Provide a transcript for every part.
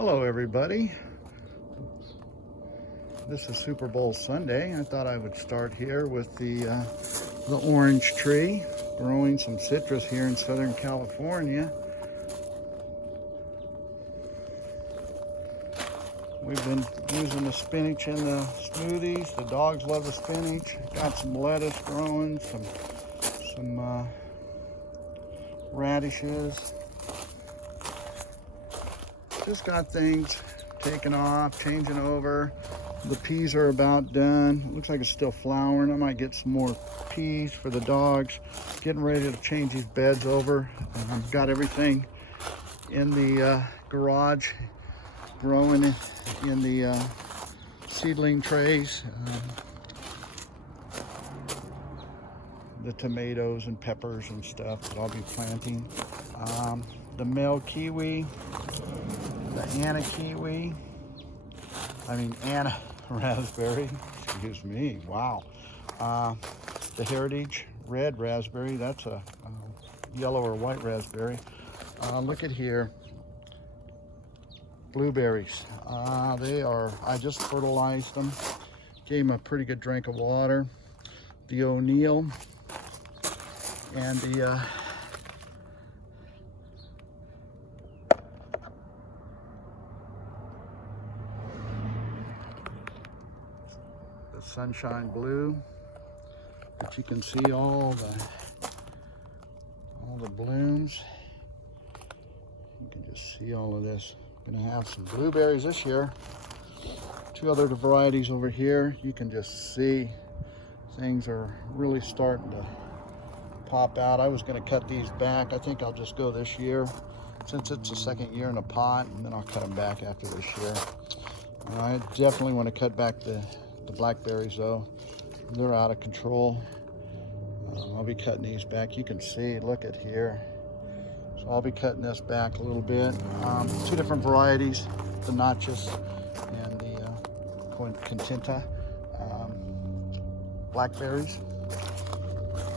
Hello everybody. This is Super Bowl Sunday. I thought I would start here with the orange tree, growing some citrus here in Southern California. We've been using the spinach in the smoothies. The dogs love the spinach. Got some lettuce growing, some radishes. Just got things taken off, changing over. The peas are about done. Looks like it's still flowering. I might get some more peas for the dogs. Getting ready to change these beds over. Got everything in the garage growing in the seedling trays. The tomatoes and peppers and stuff that I'll be planting. The male kiwi, the Anna kiwi, Anna raspberry, excuse me, wow. The heritage red raspberry, that's a yellow or white raspberry. Look at here, blueberries. I just fertilized them, gave them a pretty good drink of water. The O'Neill and the sunshine blue, but you can see all the blooms. You can just see all of this. Gonna have some blueberries this year. Two other varieties over here. You can just see things are really starting to pop out. I was gonna cut these back. I think I'll just go this year since it's the second year in a pot, and then I'll cut them back after this year. I definitely want to cut back the blackberries though. They're out of control. I'll be cutting these back. You can see, look at here. So I'll be cutting this back a little bit. Two different varieties, the Nachos and the Contenta blackberries.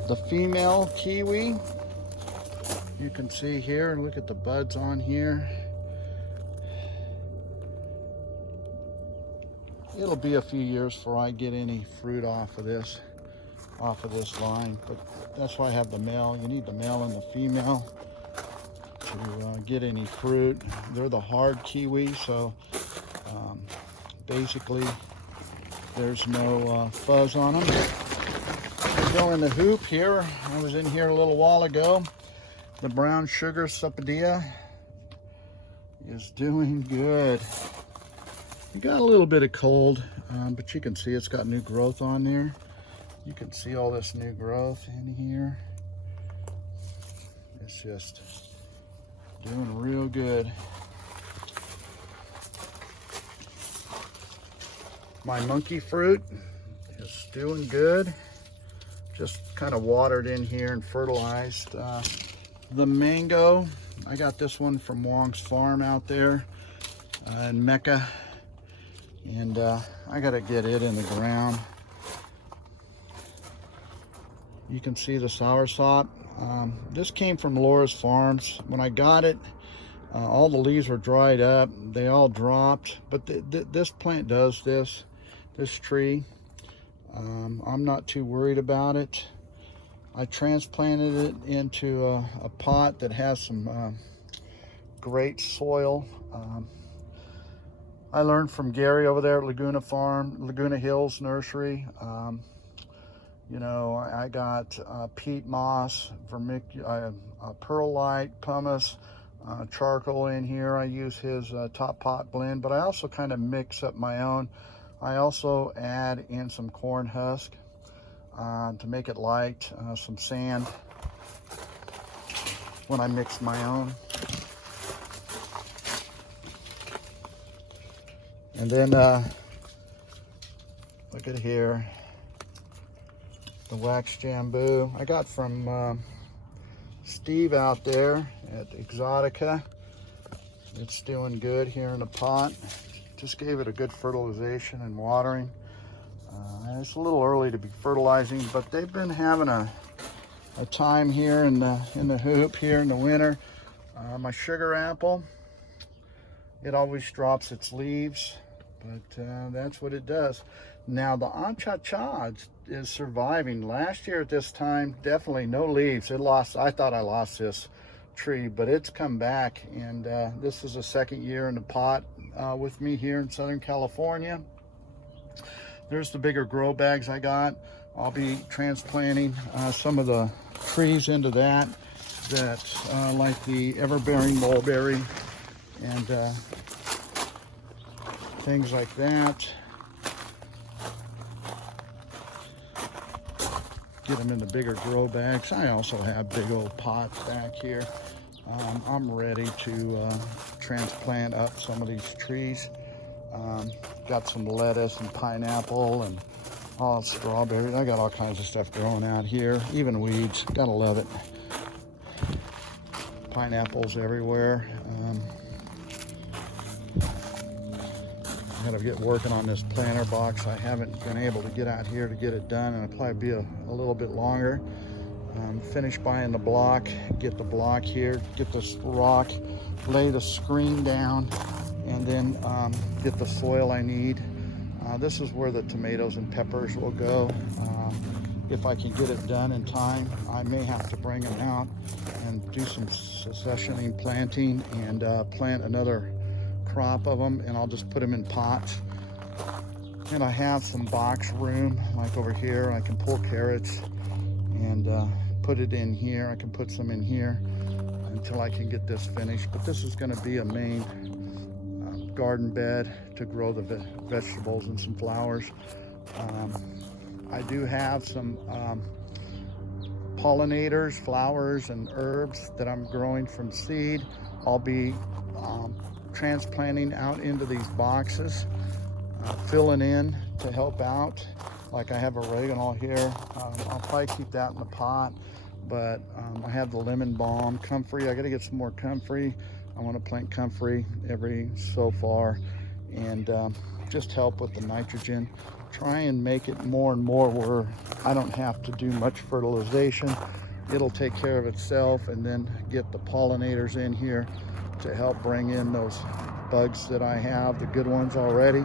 The female kiwi, you can see here, look at the buds on here. It'll be a few years before I get any fruit off of this line, but that's why I have the male. You need the male and the female to get any fruit. They're the hard kiwi, so basically there's no fuzz on them. Growing the hoop here. I was in here a little while ago. The brown sugar sapodia is doing good. It got a little bit of cold, but you can see it's got new growth on there. You can see all this new growth in here. It's just doing real good. My monkey fruit is doing good. Just kind of watered in here and fertilized. The mango, I got this one from Wong's farm out there in Mecca. And I gotta get it in the ground. You can see the soursop. This came from Laura's Farms. When I got it, all the leaves were dried up. They all dropped, but this plant does this tree. I'm not too worried about it. I transplanted it into a pot that has some great soil. I learned from Gary over there at Laguna Hills Nursery. You know, I got peat moss, perlite, pumice, charcoal in here. I use his top pot blend, but I also kind of mix up my own. I also add in some corn husk to make it light, some sand when I mix my own. And then look at here, the wax jambu I got from Steve out there at Exotica. It's doing good here in the pot. Just gave it a good fertilization and watering. It's a little early to be fertilizing, but they've been having a time here in the hoop here in the winter. My sugar apple it always drops its leaves, but that's what it does. Now the Cha-Cha is surviving. Last year at this time, definitely no leaves. It lost, I thought I lost this tree, but it's come back, and this is the second year in the pot with me here in Southern California. There's the bigger grow bags I got. I'll be transplanting some of the trees into that like the ever-bearing mulberry and things like that. Get them in the bigger grow bags. I also have big old pots back here. I'm ready to transplant up some of these trees. Got some lettuce and pineapple and strawberries. I got all kinds of stuff growing out here, even weeds. Gotta love it. Pineapples everywhere. I gotta get working on this planter box. I haven't been able to get out here to get it done, and it'll probably be a little bit longer. Finish buying the block, get the block here, get this rock, lay the screen down, and then get the soil I need. This is where the tomatoes and peppers will go. If I can get it done in time, I may have to bring them out and do some successioning planting and plant another crop of them, and I'll just put them in pots. And I have some box room, like over here. I can pull carrots and put it in here. I can put some in here until I can get this finished. But this is gonna be a main garden bed to grow the vegetables and some flowers. I do have some pollinators, flowers, and herbs that I'm growing from seed. I'll be transplanting out into these boxes, filling in to help out. Like I have oregano here. I'll probably keep that in the pot, but I have the lemon balm, comfrey. I gotta get some more comfrey. I want to plant comfrey every so far and just help with the nitrogen. Try and make it more and more where I don't have to do much fertilization. It'll take care of itself, and then get the pollinators in here to help bring in those bugs that I have, the good ones already.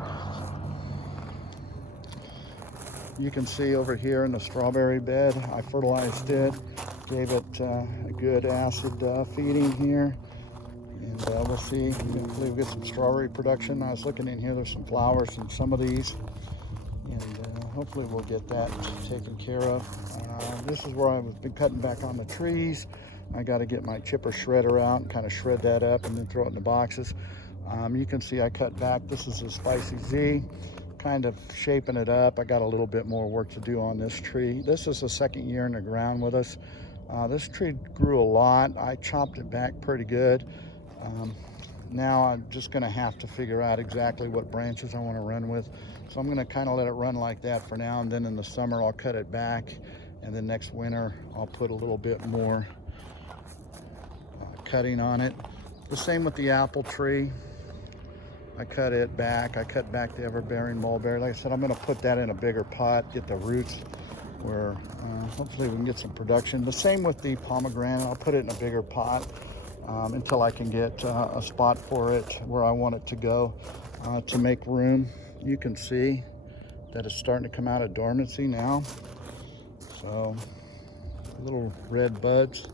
You can see over here in the strawberry bed, I fertilized it, gave it a good acid feeding here. And we'll see, hopefully we'll get some strawberry production. I was looking in here, there's some flowers in some of these. And hopefully we'll get that taken care of. This is where I've been cutting back on the trees. I got to get my chipper shredder out and kind of shred that up and then throw it in the boxes. You can see I cut back. This is a Spicy Z, kind of shaping it up. I got a little bit more work to do on this tree. This is the second year in the ground with us. This tree grew a lot. I chopped it back pretty good. Now I'm just going to have to figure out exactly what branches I want to run with. So I'm going to kind of let it run like that for now, and then in the summer I'll cut it back, and then next winter I'll put a little bit more cutting on it. The same with the apple tree. I cut it back. I cut back the ever-bearing mulberry. Like I said, I'm going to put that in a bigger pot, get the roots where hopefully we can get some production. The same with the pomegranate. I'll put it in a bigger pot until I can get a spot for it where I want it to go to make room. You can see that it's starting to come out of dormancy now. So little red buds.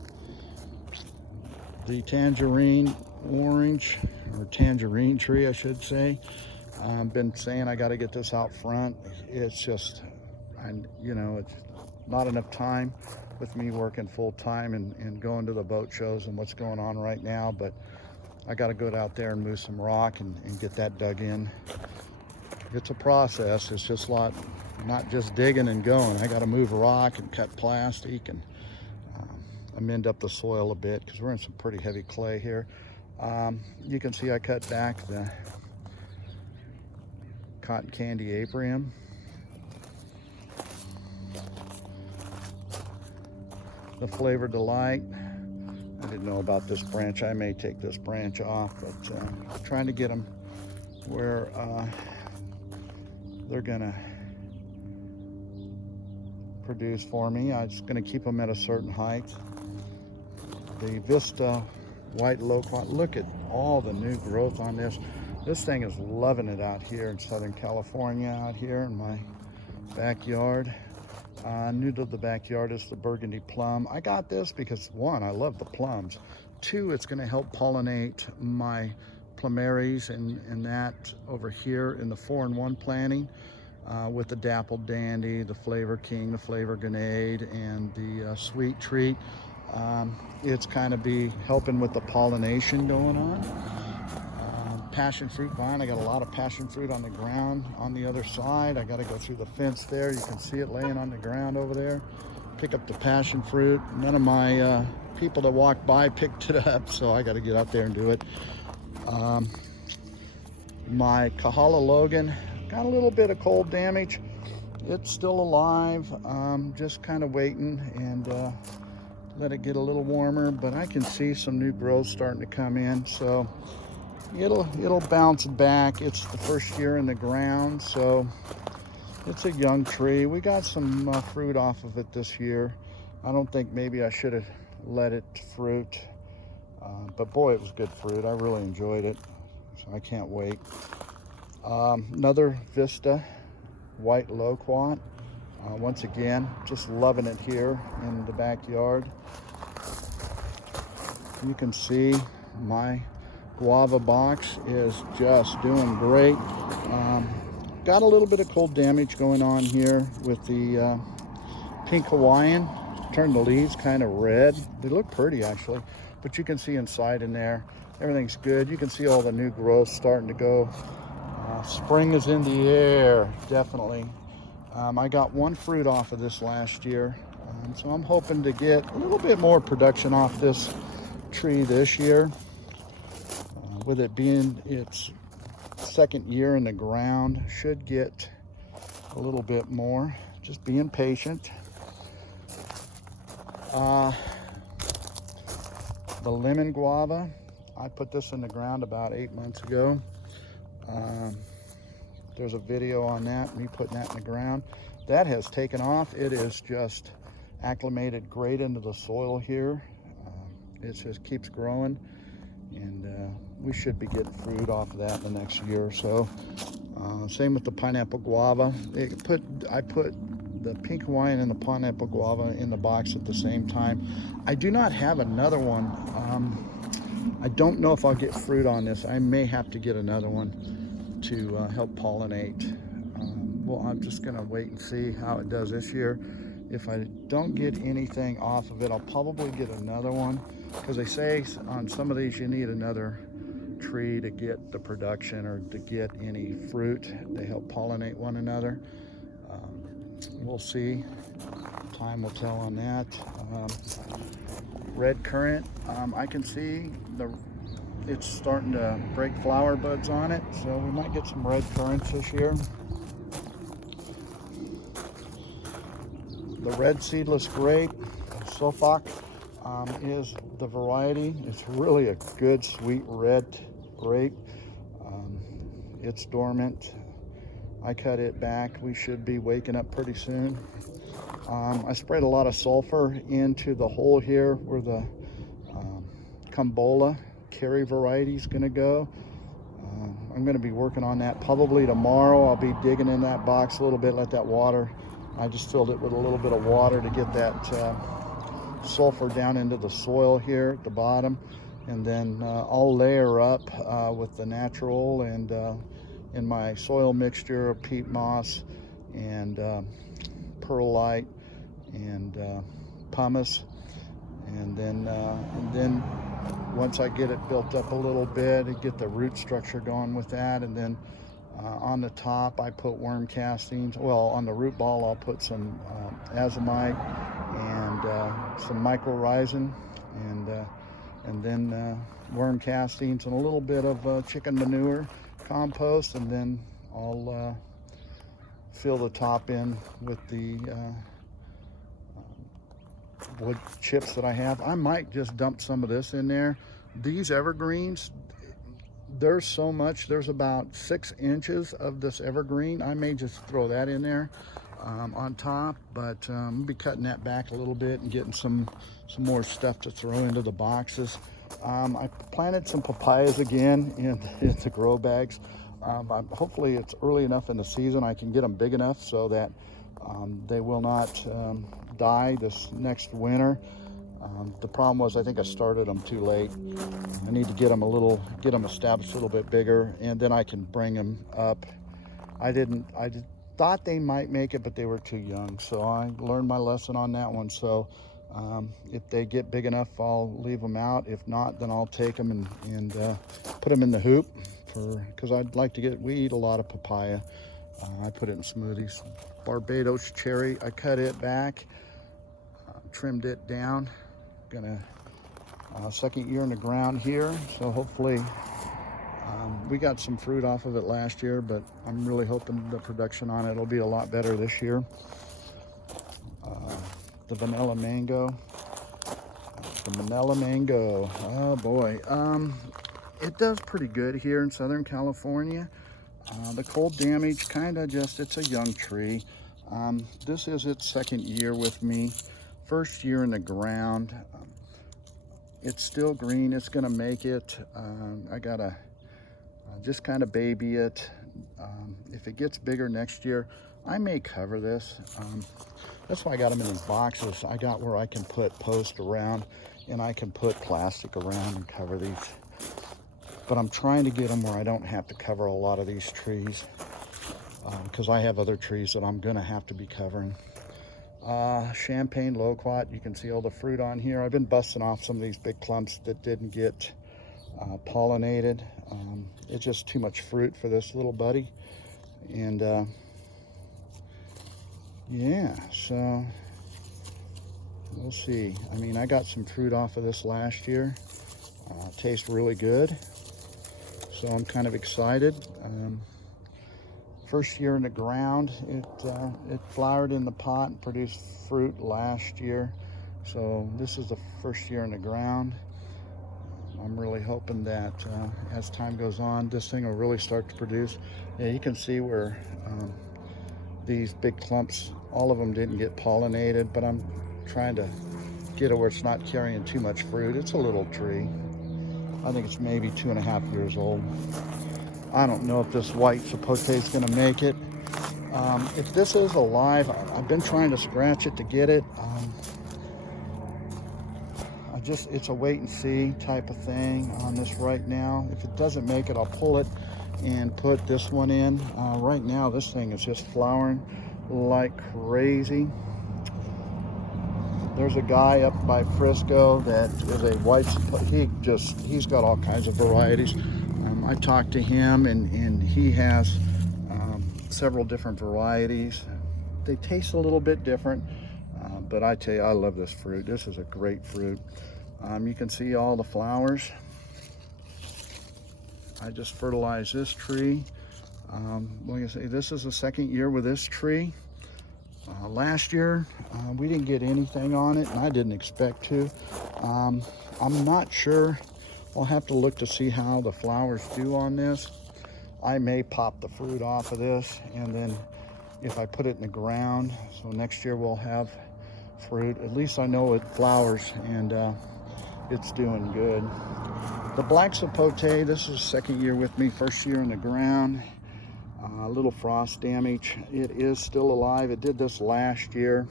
The tangerine orange, or tangerine tree I should say. I've been saying I got to get this out front. It's just, it's not enough time with me working full time and going to the boat shows and what's going on right now, but I got to go out there and move some rock and get that dug in. It's a process. It's just not just digging and going. I got to move rock and cut plastic and amend up the soil a bit because we're in some pretty heavy clay here. You can see I cut back the cotton candy apium. The Flavor Delight. I didn't know about this branch. I may take this branch off, but trying to get them where they're gonna produce for me. I'm just gonna keep them at a certain height. The Vista white loquat. Look at all the new growth on this. This thing is loving it out here in Southern California, out here in my backyard. New to the backyard is the burgundy plum. I got this because, one, I love the plums. Two, it's going to help pollinate my plumeries and that over here in the 4-in-1 planting with the dappled dandy, the flavor king, the flavor grenade, and the sweet treat. It's kind of be helping with the pollination going on. Passion fruit vine, I got a lot of passion fruit on the ground on the other side. I got to go through the fence there. You can see it laying on the ground over there. Pick up the passion fruit. None of my people that walked by picked it up, so I got to get out there and do it. My Kahala Logan got a little bit of cold damage. It's still alive. Just kind of waiting and let it get a little warmer, but I can see some new growth starting to come in, so it'll bounce back. It's the first year in the ground, so it's a young tree. We got some fruit off of it this year. I don't think maybe I should have let it fruit, but boy, it was good fruit. I really enjoyed it, so I can't wait. Another Vista white loquat. Once again, just loving it here in the backyard. You can see my guava box is just doing great. Got a little bit of cold damage going on here with the pink Hawaiian. Turned the leaves kind of red. They look pretty actually, but you can see inside in there, everything's good. You can see all the new growth starting to go. Spring is in the air, definitely. I got one fruit off of this last year, so I'm hoping to get a little bit more production off this tree this year. With it being its second year in the ground, should get a little bit more. Just being patient. The lemon guava, I put this in the ground about 8 months ago. There's a video on that, me putting that in the ground. That has taken off. It is just acclimated great into the soil here. It just keeps growing, and we should be getting fruit off of that in the next year or so. Same with the pineapple guava. I put the pink Hawaiian and the pineapple guava in the box at the same time. I do not have another one. I don't know if I'll get fruit on this. I may have to get another one to help pollinate. Well, I'm just gonna wait and see how it does this year. If I don't get anything off of it, I'll probably get another one, because they say on some of these you need another tree to get the production or to get any fruit. They help pollinate one another. We'll see. Time will tell on that. Red currant, I can see it's starting to break flower buds on it, so we might get some red currants this year. The red seedless grape, Suffolk, is the variety. It's really a good sweet red grape. It's dormant. I cut it back. We should be waking up pretty soon. I sprayed a lot of sulfur into the hole here where the Kumbola Kerry variety is going to go. I'm going to be working on that probably tomorrow. I'll be digging in that box a little bit, let that water. I just filled it with a little bit of water to get that sulfur down into the soil here at the bottom, and then I'll layer up with the natural and in my soil mixture of peat moss and perlite and pumice, and then once I get it built up a little bit and get the root structure going with that, and then on the top I put worm castings. Well, on the root ball I'll put some azomite and some mycorrhizin, and then worm castings and a little bit of chicken manure compost, and then I'll fill the top in with the wood chips that I have. I might just dump some of this in there. These evergreens, there's so much. There's about 6 inches of this evergreen. I may just throw that in there on top, but I'll be cutting that back a little bit and getting some more stuff to throw into the boxes. I planted some papayas again in the grow bags. Hopefully it's early enough in the season I can get them big enough so that they will not die this next winter. The problem was I think I started them too late. I need to get them established a little bit bigger, and then I can bring them up. I thought they might make it, but they were too young, so I learned my lesson on that one. So if they get big enough, I'll leave them out. If not, then I'll take them and put them in the hoop because we eat a lot of papaya. I put it in smoothies. Barbados cherry, I cut it back, trimmed it down. Gonna second year in the ground here, so hopefully we got some fruit off of it last year, but I'm really hoping the production on it will be a lot better this year. The vanilla mango. Oh boy, it does pretty good here in Southern California. The cold damage it's a young tree. This is its second year with me. First year in the ground. It's still green. It's gonna make it. I gotta just kind of baby it. If it gets bigger next year, I may cover this. That's why I got them in these boxes. I got where I can put post around and I can put plastic around and cover these. But I'm trying to get them where I don't have to cover a lot of these trees because I have other trees that I'm gonna have to be covering. Champagne loquat, you can see all the fruit on here. I've been busting off some of these big clumps that didn't get pollinated. It's just too much fruit for this little buddy. And yeah, so we'll see. I mean, I got some fruit off of this last year. Tastes really good. So I'm kind of excited. First year in the ground, it flowered in the pot and produced fruit last year. So this is the first year in the ground. I'm really hoping that as time goes on, this thing will really start to produce. Yeah, you can see where these big clumps, all of them didn't get pollinated, but I'm trying to get it where it's not carrying too much fruit. It's a little tree. I think it's maybe 2.5 years old. I don't know if this white sapote is gonna make it. If this is alive, I've been trying to scratch it to get it. It's a wait and see type of thing on this right now. If it doesn't make it, I'll pull it and put this one in. Right now, this thing is just flowering like crazy. There's a guy up by Frisco that is a white sapote. He's got all kinds of varieties. I talked to him and he has several different varieties. They taste a little bit different, but I tell you, I love this fruit. This is a great fruit. You can see all the flowers. I just fertilized this tree. Like I say, this is the second year with this tree. Last year, we didn't get anything on it, and I didn't expect to. I'm not sure. I'll have to look to see how the flowers do on this. I may pop the fruit off of this, and then if I put it in the ground, so next year we'll have fruit. At least I know it flowers, and it's doing good. The black sapote, this is second year with me, first year in the ground. A little frost damage. It is still alive. It did this last year.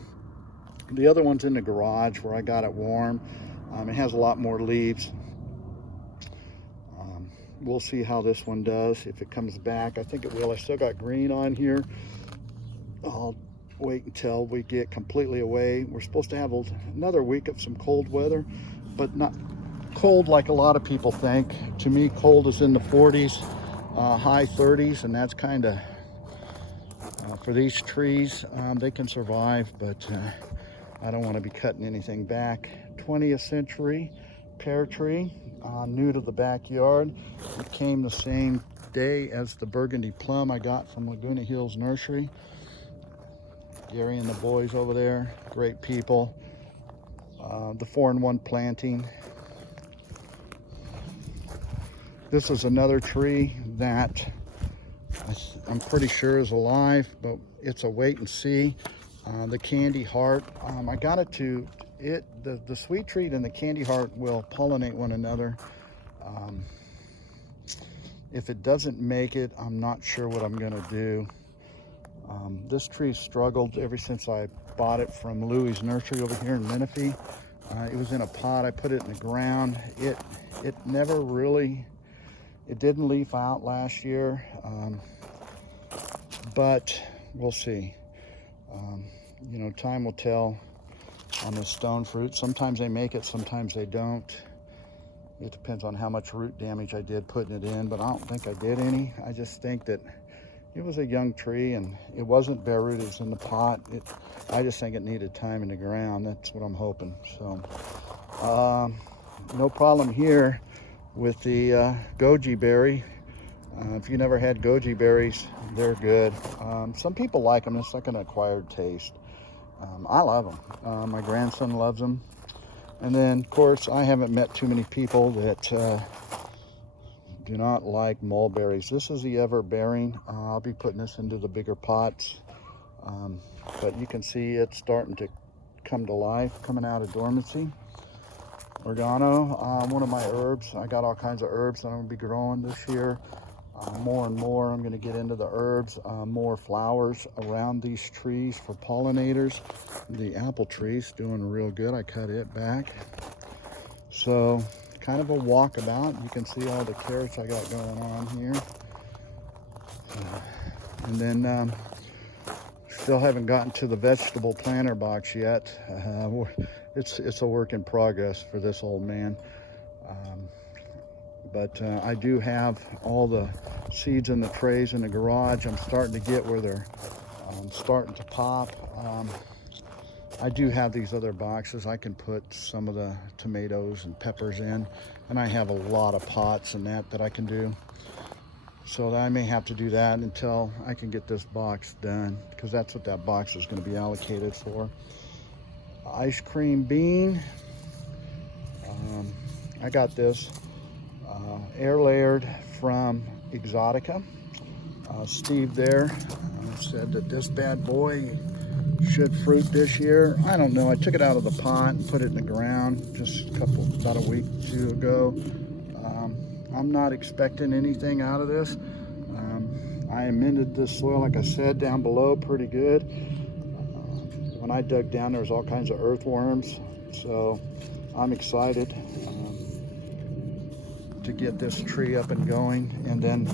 The other one's in the garage where I got it warm. It has a lot more leaves. We'll see how this one does, if it comes back. I think it will. I still got green on here. I'll wait until we get completely away. We're supposed to have another week of some cold weather, but not cold like a lot of people think. To me, cold is in the 40s, high 30s, and that's kind of, for these trees, they can survive, but I don't want to be cutting anything back. 20th century pear tree, new to the backyard. It came the same day as the burgundy plum I got from Laguna Hills Nursery. Gary and the boys over there, great people. The 4-in-1 planting. This is another tree that I'm pretty sure is alive, but it's a wait and see. The candy heart, I got it to the sweet treat and the candy heart will pollinate one another. If it doesn't make it, I'm not sure what I'm gonna do. This tree struggled ever since I bought it from Louie's nursery over here in Menifee. It was in a pot. I put it in the ground. It never really, it didn't leaf out last year, but we'll see. You know, time will tell on the stone fruit. Sometimes they make it, sometimes they don't. It depends on how much root damage I did putting it in, but I don't think I did any. I just think that it was a young tree and it wasn't bare root, it was in the pot. I just think it needed time in the ground. That's what I'm hoping. So, no problem here with the goji berry. If you never had goji berries, they're good. Some people like them. It's like an acquired taste. I love them. My grandson loves them. And then, of course, I haven't met too many people that do not like mulberries. This is the ever-bearing. I'll be putting this into the bigger pots. But you can see it's starting to come to life, coming out of dormancy. Oregano, one of my herbs. I got all kinds of herbs that I'm going to be growing this year. More and more, I'm going to get into the herbs. More flowers around these trees for pollinators. The apple tree's doing real good. I cut it back. So, kind of a walkabout. You can see all the carrots I got going on here. And then, still haven't gotten to the vegetable planter box yet. It's a work in progress for this old man. But I do have all the seeds in the trays in the garage. I'm starting to get where they're starting to pop. I do have these other boxes. I can put some of the tomatoes and peppers in, and I have a lot of pots and that I can do. So I may have to do that until I can get this box done, because that's what that box is going to be allocated for. Ice cream bean. I got this air layered from Exotica. Steve there said that this bad boy should fruit this year. I don't know. I took it out of the pot and put it in the ground just about a week or two ago. I'm not expecting anything out of this. I amended this soil, like I said, down below pretty good. When I dug down, there was all kinds of earthworms. So I'm excited to get this tree up and going. And then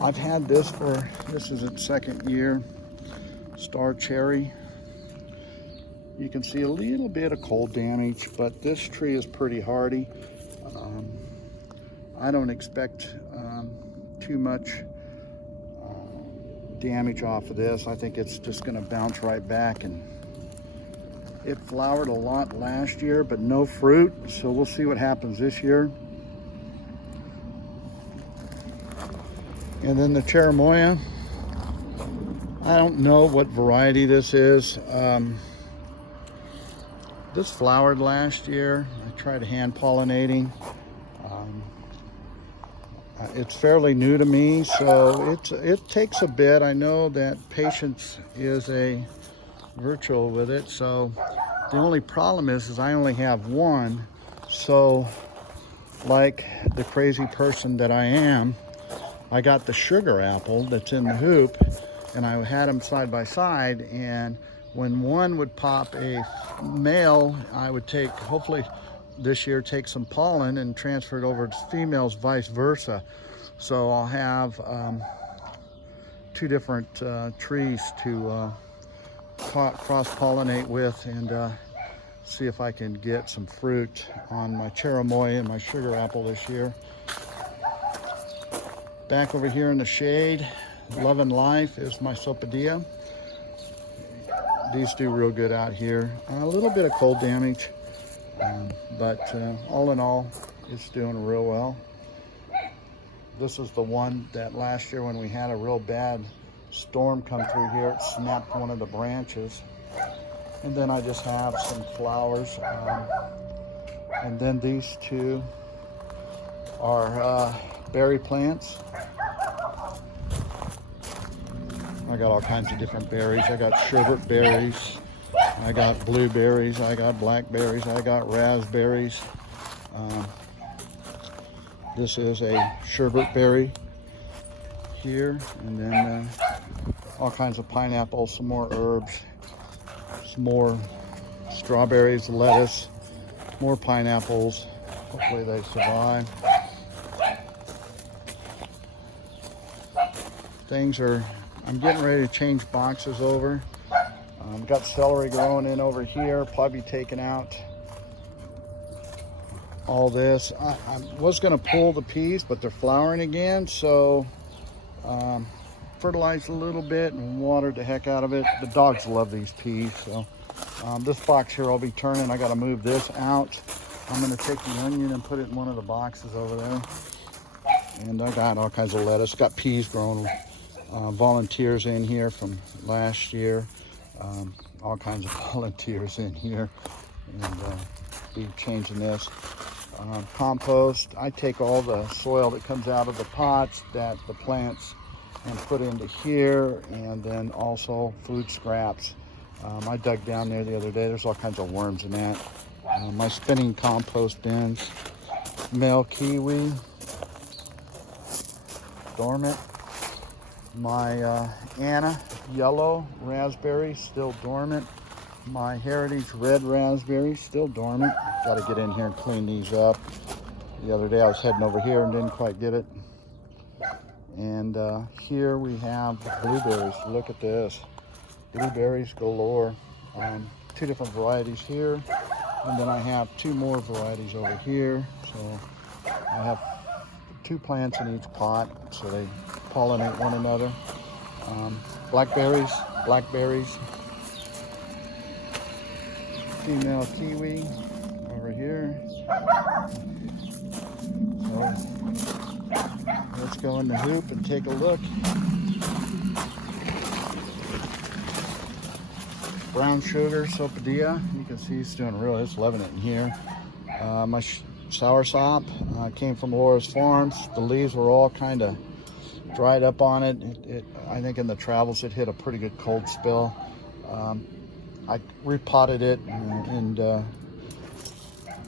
I've had this this is its second year. Star cherry. You can see a little bit of cold damage, but this tree is pretty hardy. I don't expect too much damage off of this. I think it's just going to bounce right back. And it flowered a lot last year, but no fruit. So we'll see what happens this year. And then the cherimoya. I don't know what variety this is. This flowered last year. I tried hand pollinating. It's fairly new to me, so it takes a bit. I know that patience is a virtue with it. So the only problem is I only have one. So like the crazy person that I am, I got the sugar apple that's in the hoop, and I had them side by side, and when one would pop a male, I would hopefully this year take some pollen and transfer it over to females, vice versa. So I'll have two different trees to cross-pollinate with, and see if I can get some fruit on my cherimoya and my sugar apple this year. Back over here in the shade, Loving Life is my sopadilla. These do real good out here. A little bit of cold damage, but all in all, it's doing real well. This is the one that last year when we had a real bad storm come through here, it snapped one of the branches. And then I just have some flowers. And then these two are berry plants. I got all kinds of different berries. I got sherbet berries, I got blueberries, I got blackberries, I got raspberries. This is a sherbet berry here, and then all kinds of pineapples, some more herbs, some more strawberries, lettuce, more pineapples. Hopefully they survive. I'm getting ready to change boxes over. Got celery growing in over here, probably taking out all this. I was going to pull the peas, but they're flowering again, so fertilized a little bit and watered the heck out of it. The dogs love these peas, so this box here I'll be turning. I got to move this out. I'm going to take the onion and put it in one of the boxes over there. And I got all kinds of lettuce. Got peas growing, volunteers in here from last year. All kinds of volunteers in here, and be changing this. Compost, I take all the soil that comes out of the pots that the plants and put into here, and then also food scraps. I dug down there the other day. There's all kinds of worms in that. My spinning compost bins, male kiwi, dormant. My Anna yellow raspberry, still dormant. My Heritage red raspberry, still dormant. Got to get in here and clean these up. The other day I was heading over here and didn't quite get it. And here we have blueberries. Look at this. Blueberries galore. 2 different varieties here. And then I have 2 more varieties over here. So I have 2 plants in each pot, so they pollinate one another. Blackberries, female kiwi over here. So let's go in the hoop and take a look. Brown sugar, sopadilla. You can see it's doing really, it's loving it in here. My soursop came from Laura's Farms. The leaves were all kind of dried up on it. I think in the travels it hit a pretty good cold spill. I repotted it and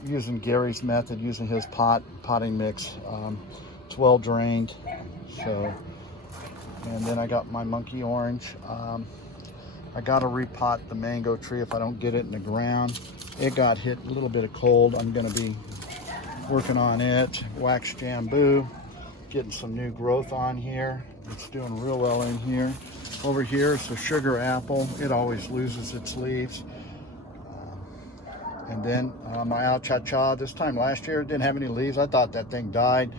using Gary's method, using his potting mix. It's well drained. So, and then I got my monkey orange. I got to repot the mango tree if I don't get it in the ground. It got hit a little bit of cold. I'm going to be working on it. Wax jambu, getting some new growth on here. It's doing real well in here. Over here is the sugar apple. It always loses its leaves. And then my al-cha-cha, this time last year, it didn't have any leaves. I thought that thing died.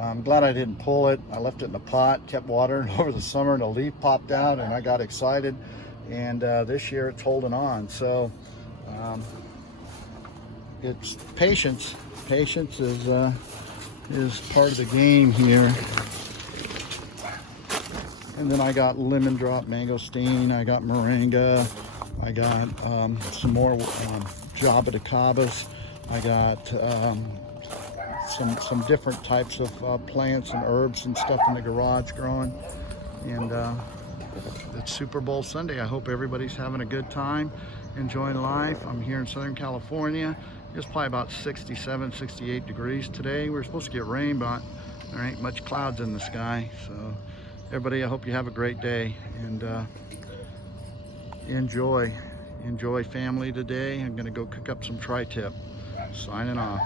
I'm glad I didn't pull it. I left it in a pot, kept watering over the summer, and a leaf popped out, and I got excited. And this year it's holding on. So it's patience. Patience is part of the game here. And then I got lemon drop mangosteen. I got moringa. I got some more jaboticabas. I got some different types of plants and herbs and stuff in the garage growing. And it's Super Bowl Sunday. I hope everybody's having a good time, enjoying life. I'm here in Southern California. It's probably about 67, 68 degrees today. We're supposed to get rain, but there ain't much clouds in the sky. So everybody, I hope you have a great day, and enjoy family today. I'm gonna go cook up some tri-tip. Signing off.